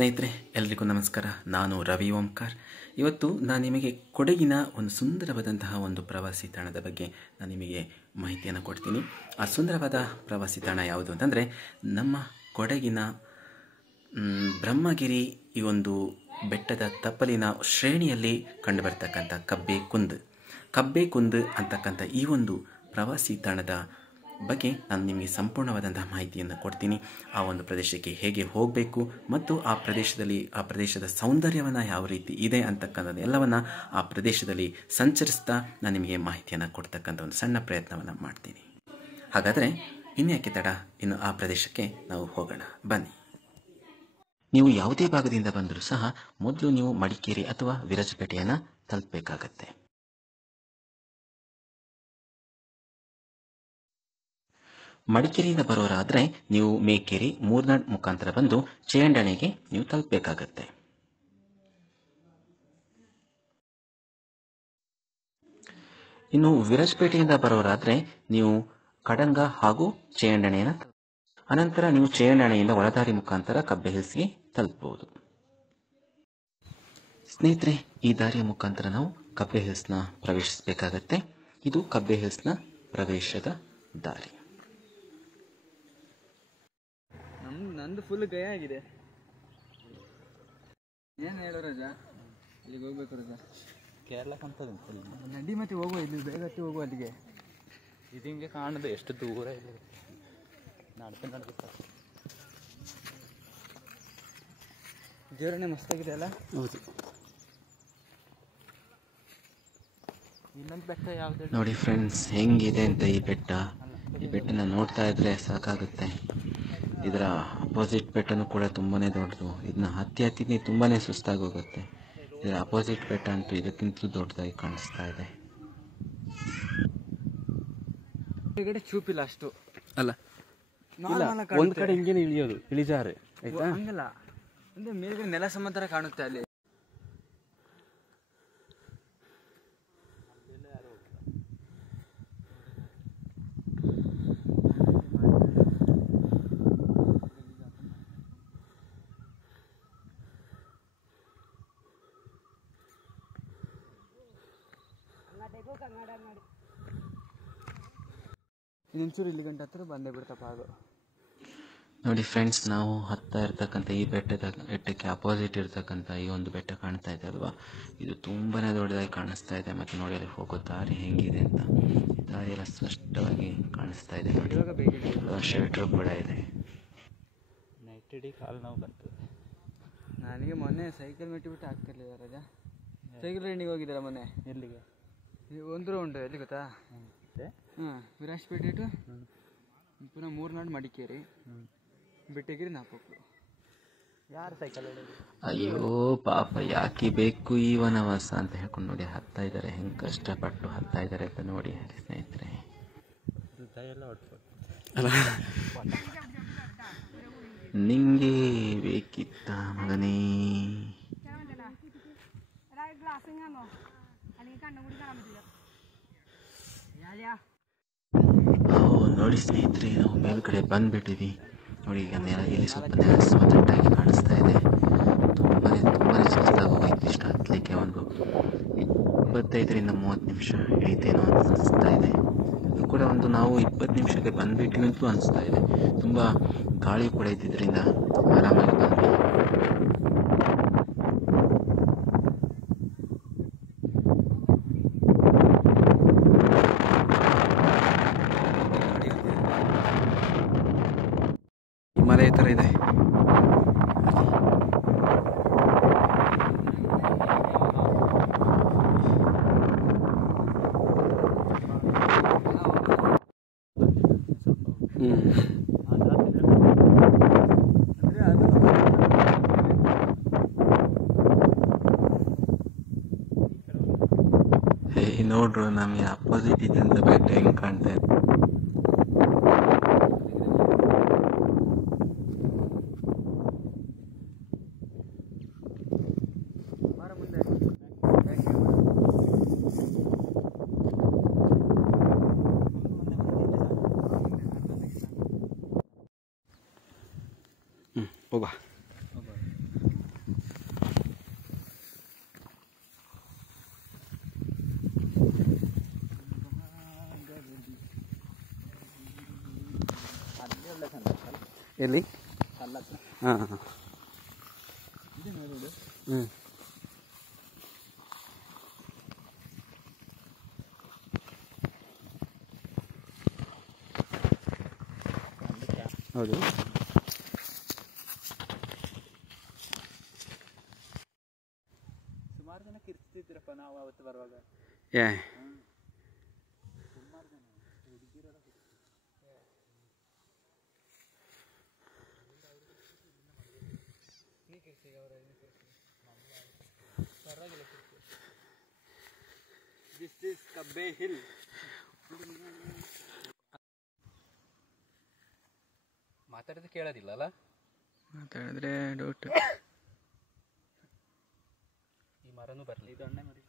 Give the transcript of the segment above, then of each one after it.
ಸ್ನೇಹಿತರೆ ಎಲ್ರಿಗೂ ನಮಸ್ಕಾರ. ನಾನು ರವಿ ಓಂಕಾರ್. ಇವತ್ತು ನಾನು ನಿಮಗೆ ಕೊಡಗಿನ ಒಂದು ಸುಂದರವಾದಂತಹ ಒಂದು ಪ್ರವಾಸಿ ತಾಣದ ಬಗ್ಗೆ ನಾನು ನಿಮಗೆ ಮಾಹಿತಿಯನ್ನು ಕೊಡ್ತೀನಿ. ಆ ಸುಂದರವಾದ ಪ್ರವಾಸಿ ತಾಣ ಯಾವುದು ಅಂತಂದರೆ ನಮ್ಮ ಕೊಡಗಿನ ಬ್ರಹ್ಮಗಿರಿ ಈ ಒಂದು ಬೆಟ್ಟದ ತಪ್ಪಲಿನ ಶ್ರೇಣಿಯಲ್ಲಿ ಕಂಡುಬರ್ತಕ್ಕಂಥ ಕಬ್ಬೆಕುಂದ್ ಅಂತಕ್ಕಂಥ ಈ ಒಂದು ಪ್ರವಾಸಿ ತಾಣದ ಬಗ್ಗೆ ನಾನು ನಿಮಗೆ ಸಂಪೂರ್ಣವಾದಂತಹ ಮಾಹಿತಿಯನ್ನು ಕೊಡ್ತೀನಿ. ಆ ಒಂದು ಪ್ರದೇಶಕ್ಕೆ ಹೇಗೆ ಹೋಗಬೇಕು ಮತ್ತು ಆ ಪ್ರದೇಶದ ಸೌಂದರ್ಯವನ್ನು ಯಾವ ರೀತಿ ಇದೆ ಅಂತಕ್ಕಂಥದ್ದು ಎಲ್ಲವನ್ನು ಆ ಪ್ರದೇಶದಲ್ಲಿ ಸಂಚರಿಸ್ತಾ ನಾನು ನಿಮಗೆ ಮಾಹಿತಿಯನ್ನು ಕೊಡ್ತಕ್ಕಂಥ ಒಂದು ಸಣ್ಣ ಪ್ರಯತ್ನವನ್ನು ಮಾಡ್ತೀನಿ. ಹಾಗಾದರೆ ಇನ್ಯಾಕೆ ತಡ, ಇನ್ನು ಆ ಪ್ರದೇಶಕ್ಕೆ ನಾವು ಹೋಗೋಣ ಬನ್ನಿ. ನೀವು ಯಾವುದೇ ಭಾಗದಿಂದ ಬಂದರೂ ಸಹ ಮೊದಲು ನೀವು ಮಡಿಕೇರಿ ಅಥವಾ ವಿರಾಜಪೇಟೆಯನ್ನು ತಲುಪಬೇಕಾಗತ್ತೆ. ಮಡಿಕೇರಿಯಿಂದ ಬರೋರಾದರೆ ನೀವು ಮೇಕೇರಿ ಮೂರ್ನಾಡ್ ಮುಖಾಂತರ ಬಂದು ಚೇಂಡಣೆಗೆ ನೀವು ತಲುಪಬೇಕಾಗತ್ತೆ. ಇನ್ನು ವಿರಾಜಪೇಟೆಯಿಂದ ಬರೋರಾದರೆ ನೀವು ಕಡಂಗ ಹಾಗೂ ಚೇಂಡಣೆಯನ್ನು ಅನಂತರ ನೀವು ಚೇಂಡಣೆಯಿಂದ ಒಳದಾರಿ ಮುಖಾಂತರ ಕಬ್ಬೆ ಹಿಲ್ಸ್ಗೆ ತಲುಪಬಹುದು. ಸ್ನೇಹಿತರೆ, ಈ ದಾರಿಯ ಮುಖಾಂತರ ನಾವು ಕಬ್ಬೆ ಹಿಲ್ಸ್ನ ಪ್ರವೇಶಿಸಬೇಕಾಗತ್ತೆ. ಇದು ಕಬ್ಬೆ ಹಿಲ್ಸ್ನ ಪ್ರವೇಶದ ದಾರಿ. ನಂದು ಫುಲ್ ಗಯ ಆಗಿದೆ. ಏನು ಹೇಳೋ ರಜಾ, ಇಲ್ಲಿಗೆ ಹೋಗ್ಬೇಕು ರಜಾ. ಕೇರಳಕ್ಕಂತದ್ದು ನಡಿ ಮತ್ತೆ ಹೋಗುವ, ಇಲ್ಲಿ ಬೇಗ ಹೋಗುವ ಅಲ್ಲಿಗೆ. ಇದು ಹಿಂಗೆ ಕಾಣೋದು ಎಷ್ಟು ದೂರ ಇದೆ, ನಡ್ಕೊಂಡು ಜೋರನೆ ಮಸ್ತಾಗಿದೆ ಅಲ್ಲ. ಹೌದು. ಇನ್ನೊಂದು ಬೆಟ್ಟ ಯಾವ್ದು ನೋಡಿ ಫ್ರೆಂಡ್ಸ್, ಹೆಂಗಿದೆ ಅಂತ ಈ ಬೆಟ್ಟನ ನೋಡ್ತಾ ಇದ್ರೆ ಸಾಕಾಗುತ್ತೆ. ಇದರ ಅಪೋಸಿಟ್ ಬೆಟ್ಟನೂ ಕೂಡ ತುಂಬಾ ದೊಡ್ಡದು. ಇದನ್ನ ಹತ್ತಿ ತುಂಬಾ ಸುಸ್ತಾಗಿ ಹೋಗುತ್ತೆ. ಇದರ ಅಪೋಸಿಟ್ ಬೆಟ್ಟ ಅಂತೂ ಇದಕ್ಕಿಂತಲೂ ದೊಡ್ಡದಾಗಿ ಕಾಣಿಸ್ತಾ ಇದೆ. ಹೊರಗಡೆ ಚೂಪಿಲ್ಲ ಅಷ್ಟು ಅಲ್ಲ, ಒಂದು ಕಡೆ ಹಿಂಗೆ ಇಳಿಯೋದು, ಇಳಿಜಾರು ಆಯ್ತಾ? ಹಂಗಲ್ಲ ಅಂದ್ರೆ ಮೇಲ್ಗಡೆ ನೆಲ ಸಮಾಂತರ ಕಾಣುತ್ತೆ ಅಲ್ಲಿ. ಇನ್ನೊಂಚೂರು ಇಲ್ಲಿ ಗಂಟೆ ಹತ್ರ ಬಂದೇ ಬಿಡ್ತಪ್ಪ ಅದು. ನೋಡಿ ಫ್ರೆಂಡ್ಸ್, ನಾವು ಹತ್ತಾ ಇರ್ತಕ್ಕಂಥ ಈ ಬೆಟ್ಟಕ್ಕೆ ಅಪೋಸಿಟ್ ಇರ್ತಕ್ಕಂಥ ಈ ಒಂದು ಬೆಟ್ಟ ಕಾಣ್ತಾ ಇದೆ ಅಲ್ವಾ, ಇದು ತುಂಬಾ ದೊಡ್ಡದಾಗಿ ಕಾಣಿಸ್ತಾ ಇದೆ. ಮತ್ತು ನೋಡಿ ಅಲ್ಲಿ ಹೋಗೋ ದಾರಿ ಹೆಂಗಿದೆ ಅಂತ, ದಾರಿ ಎಲ್ಲ ಸ್ಪಷ್ಟವಾಗಿ ಕಾಣಿಸ್ತಾ ಇದೆ. ನೋಡಿ, ಶೆಲ್ಟರ್ ಕೂಡ ಇದೆ. ನೈಟ್ ಇಡೀ ಕಾಲು ನೋವು ಬರ್ತದೆ. ನನಗೆ ಮೊನ್ನೆ ಸೈಕಲ್ ಮೆಟ್ಟಿಬಿಟ್ಟು ಆಗ್ತಿರ್ಲಿಲ್ಲ ರಜಾ. ಸೈಕಲ್ ರೈಡಿಂಗ್ ಹೋಗಿದ್ದೀರಾ ಮೊನ್ನೆ? ಎಲ್ಲಿಗೆ? ಒಂದು ರೌಂಡ್ ಎಲ್ಲಿ ಗೊತ್ತಾ? ವಿರಾಜಪೇಟೆ ಟು ಪುನಃ ಮೂರ್ನಾಡು ಮಡಿಕೇರಿ, ಬೆಟ್ಟಗಿರಿ ನಾಲ್ಕು. ಯಾರು ಸೈಕಲ್ ಹೊಡೋದು? ಅಯ್ಯೋ ಪಾಪ, ಯಾಕೆ ಬೇಕು ಈ ವನವಾಸ ಅಂತ ಹೇಳ್ಕೊಂಡು ನೋಡಿ ಹತ್ತಾ ಇದ್ದಾರೆ. ಹೆಂಗೆ ಕಷ್ಟಪಟ್ಟು ಹತ್ತಾ ಇದ್ದಾರೆ ಅಂತ ನೋಡಿ ಸ್ನೇಹಿತರೆ. ಎಲ್ಲ ಹೊಡ್ಬೋದು ನಿಂಗೆ ಬೇಕಿತ್ತ ಮಗನೇ? ನೋಡಿ ಸ್ನೇಹಿತರೆ, ನಾವು ಮೇಲ್ಗಡೆ ಬಂದ್ಬಿಟ್ಟಿವಿ. ನೋಡಿ, ಈಗ ಎಲ್ಲಿ ಸ್ವಲ್ಪ ಸಮತಟ್ಟಾಗಿ ಕಾಣಿಸ್ತಾ ಇದೆ. ತುಂಬಾ ಸುಸ್ತಾಗಿ ಹೋಗಿತ್ತು. ಇಷ್ಟು ಹತ್ತಲಿಕ್ಕೆ ಒಂದು 25ರಿಂದ 30 ನಿಮಿಷ ಹಿಡಿತೇನೋ ಅನಿಸ್ತಾ ಇದೆ. ಇದು ಕೂಡ ನಾವು 20 ನಿಮಿಷಕ್ಕೆ ಬಂದ್ಬಿಟ್ಟಿವಿ ಅಂತಲೂ ಅನಿಸ್ತಾ ಇದೆ. ತುಂಬ ಗಾಳಿ ಕೂಡ ಇದ್ದಿದ್ದರಿಂದ ಆರಾಮಾಗಿ ಬಂದ್ವಿ. ಹಿಮಾಲಯ ಥರ ಇದೆ. ನೋಡ್ರು, ನಮಗೆ ಅಪೋಸಿಟ್ ಇದ್ದಂಥ ಬೆಟ್ಟ ಹೆಂಗೆ ಕಾಣ್ತಾ ಇದೆ. ಹೋಗ ಎಲ್ಲಿ? ಹಾಂ ಹಾಂ. ಹ್ಞೂ. ಹೌದು. ಸುಮಾರು ಜನ ಕಿರ್ಚ್ತಿದ್ರಪ್ಪ ನಾವು ಅವತ್ತು ಬರುವಾಗ. ಏ ದಿಸ್ ಇಸ್ ಕಬ್ಬೆ ಹಿಲ್. ಮಾತಾಡಿದ್ರೆ ಕೇಳೋದಿಲ್ಲ ಅಲ್ಲ? ಮಾತಾಡಿದ್ರೆ ಡೌಟ್. ಈ ಮರನೂ ಬರಲಿ. ಇದು ಅಣ್ಣ ಮರಿ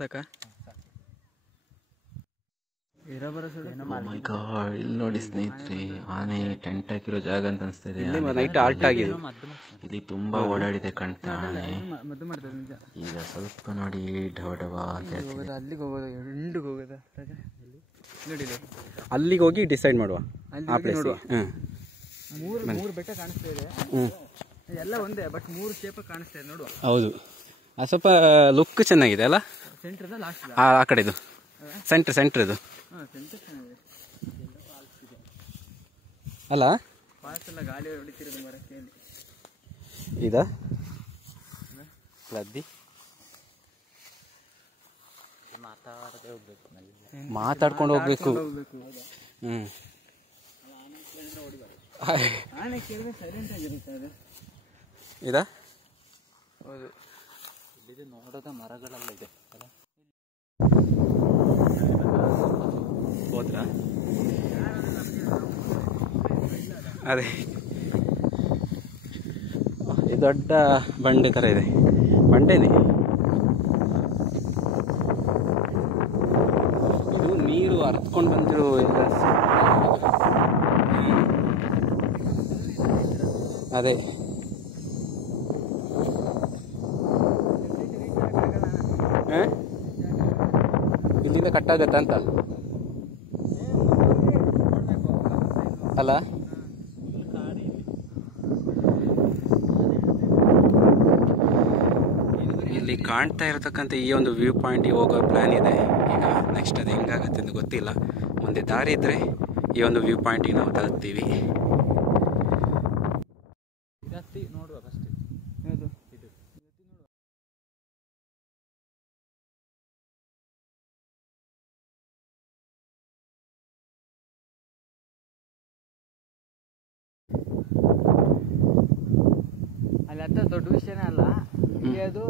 ಸಾಕಾ? ಇಲ್ಲಿ ನೋಡಿ ಸ್ನೇಹಿತರೆ, ಆನೆ ಟೆಂಟ್ ಹಾಕಿರೋ ಜಾಗ ಅಂತ ಅನಿಸ್ತಾ ಇದೆ. ನೈಟ್ ಆಲ್ಟ್ ಆಗಿದೆ. ಇಲ್ಲಿ ತುಂಬಾ ಓಡಾಡಿದೆ ಕಾಣ್ತಾ ಆನೆ. ಮದ್ದು ಮಾಡ್ತಾರೆ ನಿಜ. ಈಗ ಸ್ವಲ್ಪ ನೋಡಿ ಡವ ಡವ ಅಂತ ಹೇಳ್ತಿದೆ. ಅಲ್ಲಿಗೆ ಹೋಗೋದು, ಎಂಡಿಗೆ ಹೋಗೋದ ನೋಡಿದೆ. ಅಲ್ಲಿಗೆ ಹೋಗಿ ಡಿಸೈಡ್ ಮಾಡುವ ಆ ಪ್ಲೇಸ್. ಮೂರು ಬೆಟ್ಟ ಕಾಣಿಸ್ತಾ ಇದೆ. ಎಲ್ಲ ಒಂದೇ, ಬಟ್ ಮೂರು ಶೇಪ್ ಕಾಣಿಸ್ತಾ ಇದೆ ನೋಡುವ. ಹೌದು, ಅದು ಸ್ವಲ್ಪ ಲುಕ್ ಚೆನ್ನಾಗಿದೆ ಅಲ್ಲ. ಸೆಂಟ್ರದ ಲಾಸ್ಟ್ ಆ ಕಡೆದು ಸೆಂಟ್ರ್ ಇದು ಅಲ್ಲ. ಫಾಲ್ಸ್ ಎಲ್ಲ ಗಾಳಿ ಹೊಡಿತಿರೋದು ಮರಕ್ಕೆ. ಇದ ಲದ್ದಿ ಮಾತಾಡ್ಕೊಂಡು ಹೋಗ್ಬೇಕು. ಆನೆ ಕೇಳಿದ್ರೆ ಸೈಲೆಂಟ್ ಆಗಿರುತ್ತೆ ಅದು. ಇದಾ? ಹೌದು. ಇಲ್ಲಿ ನೋಡೋದ ಮರಗಳೆಲ್ಲ ಇದೆ ಅಲ್ಲ. ಹೋದ್ರಾ? ಅದೇ ಇದು ದೊಡ್ಡ ಬಂಡೆ ಥರ ಇದೆ. ಬಂಡೆನೇ ಇದು. ನೀರು ಹರಿದ್ಕೊಂಡು ಬಂದಿರೋ ಎಲ್ಲ. ಅದೇ ಇಲ್ಲಿಂದ ಕಟ್ಟಾಗತ್ತ ಅಂತ ಅಲ್ಲ. ಇಲ್ಲಿ ಕಾಣ್ತಾ ಇರತಕ್ಕಂಥ ಈ ಒಂದು ವ್ಯೂ ಪಾಯಿಂಟಿಗೆ ಹೋಗೋ ಪ್ಲ್ಯಾನ್ ಇದೆ. ಈಗ ನೆಕ್ಸ್ಟ್ ಅದು ಹೆಂಗಾಗತ್ತೆ ಅಂತ ಗೊತ್ತಿಲ್ಲ. ಮುಂದೆ ದಾರಿ ಇದ್ದರೆ ಈ ಒಂದು ವ್ಯೂ ಪಾಯಿಂಟಿಗೆ ನಾವು ತಲುಪ್ತೀವಿ. ನೋಡುವ ಫಸ್ಟ್ ಹೌದು. ಇದು ಅಲ್ಲಿ ಹತ್ತ ದೊಡ್ಡ ವಿಷಯನೇ ಅಲ್ಲ. ಇಲ್ಲಿ ಅದು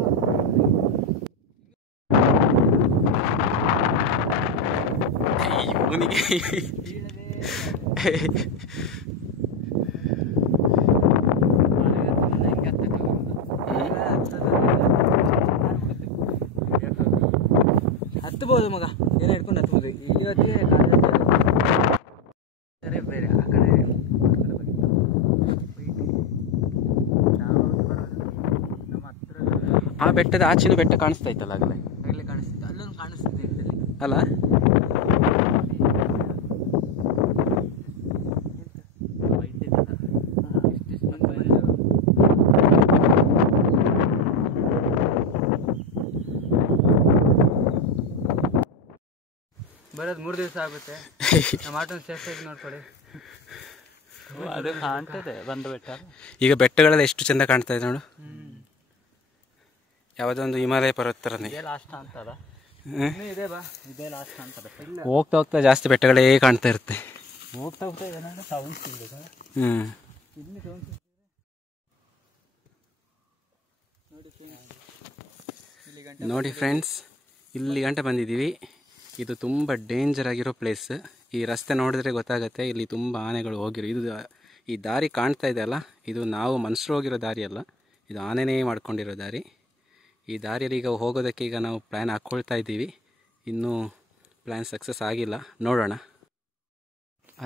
ಹತ್ತಬಹುದು ಮಗ, ಏನೋ ಹಿಡ್ಕೊಂಡು ಹತ್ಬೋದು. ಇಲ್ಲಿ ಹೊತ್ತಿಗೆ ಸರಿ ಬೇರೆ ಆ ಕಡೆ ನಮ್ಮ ಹತ್ರ ಆ ಬೆಟ್ಟದ ಆಚೆನೂ ಬೆಟ್ಟ ಕಾಣಿಸ್ತಾ ಇತ್ತಲ್ಲ ಆಗಲೇ. ಇಲ್ಲಿ ಕಾಣಿಸ್ತಿತ್ತು, ಅಲ್ಲೊಂದು ಕಾಣಿಸ್ತಿದೆ ಅಲ್ಲ. ಬರೋದು 3 ದಿವಸ ಆಗುತ್ತೆ. ನಮ್ಮ ಆಟೋನ ಸೇಫ್ಟಾಗಿ ನೋಡ್ಕೊಳ್ಳಿ. ಅದು ಕಾಣ್ತದೆ ಬಂದು ಬೆಟ್ಟ. ಈಗ ಬೆಟ್ಟಗಳೆಲ್ಲ ಎಷ್ಟು ಚಂದ ಕಾಣ್ತಾ ಇದೆ ನೋಡು. ಯಾವುದೋ ಒಂದು ಹಿಮಾಲಯ ಪರ್ವತ ಥರನೇ. ಇದೇ ಲಾಸ್ಟ್ ಅಂತದ. ಇದೆ ಬಾ, ಇದೇ ಲಾಸ್ಟ್ ಅಂತದ. ಹೋಗ್ತಾ ಹೋಗ್ತಾ ಜಾಸ್ತಿ ಬೆಟ್ಟಗಳೇ ಕಾಣ್ತಾ ಇರುತ್ತೆ. ಹೋಗ್ತಾ ಹೋಗ್ತಾ ಏನಾದ್ರು ಸೌಂಡ್ ಸಿಗ್ಬೇಕು. ಇಲ್ಲಿ ಸೌಂಡ್ ನೋಡಿ ಫ್ರೆಂಡ್ಸ್, ಇಲ್ಲಿ ಗಂಟೆ ಬಂದಿದ್ದೀವಿ. ಇದು ತುಂಬ ಡೇಂಜರ್ ಆಗಿರೋ ಪ್ಲೇಸ್. ಈ ರಸ್ತೆ ನೋಡಿದ್ರೆ ಗೊತ್ತಾಗುತ್ತೆ ಇಲ್ಲಿ ತುಂಬ ಆನೆಗಳು ಹೋಗಿರೋ. ಇದು ಈ ದಾರಿ ಕಾಣ್ತಾ ಇದೆ ಅಲ್ಲ, ಇದು ನಾವು ಮನುಷ್ಯರು ಹೋಗಿರೋ ದಾರಿ ಅಲ್ಲ, ಇದು ಆನೆನೇ ಮಾಡ್ಕೊಂಡಿರೋ ದಾರಿ. ಈ ದಾರಿಯಲ್ಲಿ ಈಗ ಹೋಗೋದಕ್ಕೆ ಈಗ ನಾವು ಪ್ಲ್ಯಾನ್ ಹಾಕ್ಕೊಳ್ತಾ ಇದ್ದೀವಿ. ಇನ್ನೂ ಪ್ಲ್ಯಾನ್ ಸಕ್ಸಸ್ ಆಗಿಲ್ಲ, ನೋಡೋಣ.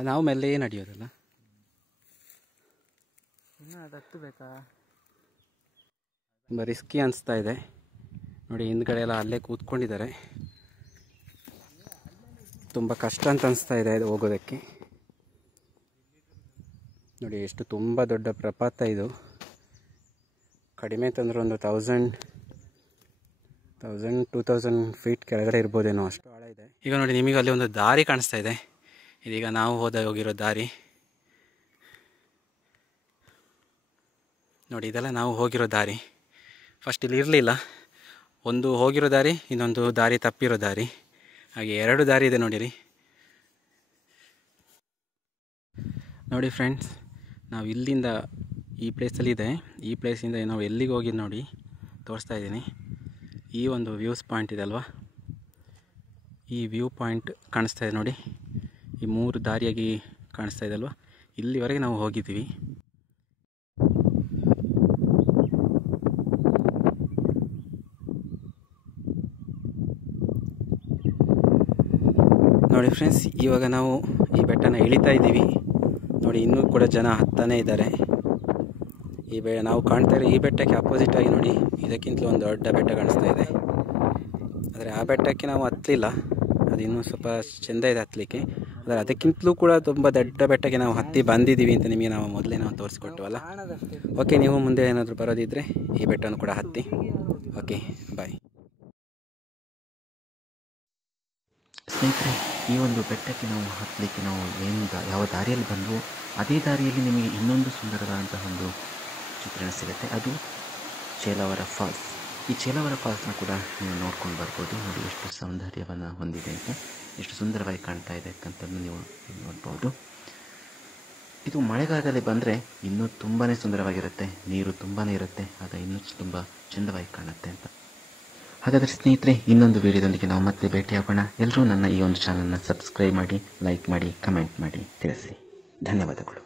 ನಾವು ಮೆಲ್ಲೇ ನಡೆಯೋದಲ್ಲ. ಇನ್ನೂ ಅದು ಹತ್ತಬೇಕಾ? ತುಂಬ ರಿಸ್ಕಿ ಅನಿಸ್ತಾ ಇದೆ. ನೋಡಿ ಹಿಂದ್ಗಡೆ ಎಲ್ಲ ಅಲ್ಲೇ ಕೂತ್ಕೊಂಡಿದ್ದಾರೆ. ತುಂಬ ಕಷ್ಟ ಅಂತ ಅನಿಸ್ತಾ ಇದೆ ಇದು ಹೋಗೋದಕ್ಕೆ. ನೋಡಿ ಎಷ್ಟು ತುಂಬ ದೊಡ್ಡ ಪ್ರಪಾತ ಇದು. ಕಡಿಮೆ ತಂದ್ರೆ ಒಂದು 1000-2000 ಫೀಟ್ ಕೆಳಗಡೆ ಇರ್ಬೋದೇನೋ, ಅಷ್ಟು ಆಳ ಇದೆ. ಈಗ ನೋಡಿ ನಿಮಗೆ ಅಲ್ಲಿ ಒಂದು ದಾರಿ ಕಾಣಿಸ್ತಾ ಇದೆ. ಇದೀಗ ನಾವು ಹೋಗಿರೋ ದಾರಿ ನೋಡಿ. ಇದೆಲ್ಲ ನಾವು ಹೋಗಿರೋ ದಾರಿ. ಫಸ್ಟ್ ಇಲ್ಲಿ ಇರಲಿಲ್ಲ, ಒಂದು ಹೋಗಿರೋ ದಾರಿ, ಇನ್ನೊಂದು ದಾರಿ ತಪ್ಪಿರೋ ದಾರಿ, ಹಾಗೆ 2 ದಾರಿ ಇದೆ ನೋಡಿರಿ. ನೋಡಿ ಫ್ರೆಂಡ್ಸ್, ನಾವು ಇಲ್ಲಿಂದ ಈ ಪ್ಲೇಸಲ್ಲಿ ಇದೆ, ಈ ಪ್ಲೇಸಿಂದ ನಾವು ಎಲ್ಲಿಗೆ ಹೋಗಿದ್ದು ನೋಡಿ ತೋರಿಸ್ತಾ ಇದ್ದೀನಿ. ಈ ಒಂದು ವ್ಯೂಸ್ ಪಾಯಿಂಟ್ ಇದೆ ಅಲ್ವಾ, ಈ ವ್ಯೂ ಪಾಯಿಂಟ್ ಕಾಣಿಸ್ತಾ ಇದೆ ನೋಡಿ. ಈ 3 ದಾರಿಯಾಗಿ ಕಾಣಿಸ್ತಾ ಇದೆ ಅಲ್ವಾ, ಇಲ್ಲಿವರೆಗೆ ನಾವು ಹೋಗಿದ್ದೀವಿ. ನೋಡಿ ಫ್ರೆಂಡ್ಸ್, ಇವಾಗ ನಾವು ಈ ಬೆಟ್ಟನ ಇಳಿತಾ ಇದ್ದೀವಿ. ನೋಡಿ ಇನ್ನೂ ಕೂಡ ಜನ ಹತ್ತಾನೇ ಇದ್ದಾರೆ. ನಾವು ಕಾಣ್ತಾ ಇರೋ ಈ ಬೆಟ್ಟಕ್ಕೆ ಅಪೋಸಿಟ್ ಆಗಿ ನೋಡಿ ಇದಕ್ಕಿಂತಲೂ ಒಂದು ದೊಡ್ಡ ಬೆಟ್ಟ ಕಾಣಿಸ್ತಾ ಇದೆ. ಆದರೆ ಆ ಬೆಟ್ಟಕ್ಕೆ ನಾವು ಹತ್ತಲಿಲ್ಲ, ಅದು ಇನ್ನೂ ಸ್ವಲ್ಪ ಚೆಂದ ಇದೆ ಹತ್ತಲಿಕ್ಕೆ. ಆದರೆ ಅದಕ್ಕಿಂತಲೂ ಕೂಡ ತುಂಬ ದೊಡ್ಡ ಬೆಟ್ಟಕ್ಕೆ ನಾವು ಹತ್ತಿ ಬಂದಿದ್ದೀವಿ ಅಂತ ನಿಮಗೆ ನಾವು ಮೊದಲೇ ತೋರಿಸ್ಕೊಟ್ಟವಲ್ಲ. ಓಕೆ, ನೀವು ಮುಂದೆ ಏನಾದರೂ ಬರೋದಿದ್ದರೆ ಈ ಬೆಟ್ಟವನ್ನು ಕೂಡ ಹತ್ತಿ. ಓಕೆ, ಬಾಯ್. ಸ್ನೇಹಿತರೆ, ಈ ಒಂದು ಬೆಟ್ಟಕ್ಕೆ ನಾವು ಹತ್ತಲಿಕ್ಕೆ ನಾವು ಯಾವ ದಾರಿಯಲ್ಲಿ ಬಂದವೋ ಅದೇ ದಾರಿಯಲ್ಲಿ ನಿಮಗೆ ಇನ್ನೊಂದು ಸುಂದರವಾದಂತಹ ಒಂದು ಚಿತ್ರಣ ಸಿಗುತ್ತೆ. ಅದು ಚೇಲಾವರ ಫಾಲ್ಸ್. ಈ ಚೇಲಾವರ ಫಾಲ್ಸ್ನ ಕೂಡ ನೀವು ನೋಡ್ಕೊಂಡು ಬರ್ಬೋದು. ನೋಡಿ ಎಷ್ಟು ಸೌಂದರ್ಯವನ್ನು ಹೊಂದಿದೆ ಅಂತ, ಎಷ್ಟು ಸುಂದರವಾಗಿ ಕಾಣ್ತಾ ಇದೆ ಅಂತಂದು ನೀವು ನೋಡ್ಬೋದು. ಇದು ಮಳೆಗಾಲದಲ್ಲಿ ಬಂದರೆ ಇನ್ನೂ ತುಂಬಾ ಸುಂದರವಾಗಿರುತ್ತೆ, ನೀರು ತುಂಬಾ ಇರುತ್ತೆ, ಆಗ ಇನ್ನೂ ತುಂಬ ಚೆಂದವಾಗಿ ಕಾಣುತ್ತೆ ಅಂತ. ಹಾಗಾದರೆ ಸ್ನೇಹಿತರೆ, ಇನ್ನೊಂದು ವಿಡಿಯೋದೊಂದಿಗೆ ನಾವು ಮತ್ತೆ ಭೇಟಿಯಾಗೋಣ. ಎಲ್ಲರೂ ನನ್ನ ಈ ಒಂದು ಚಾನಲ್ನ ಸಬ್ಸ್ಕ್ರೈಬ್ ಮಾಡಿ, ಲೈಕ್ ಮಾಡಿ, ಕಮೆಂಟ್ ಮಾಡಿ ತಿಳಿಸಿ. ಧನ್ಯವಾದಗಳು.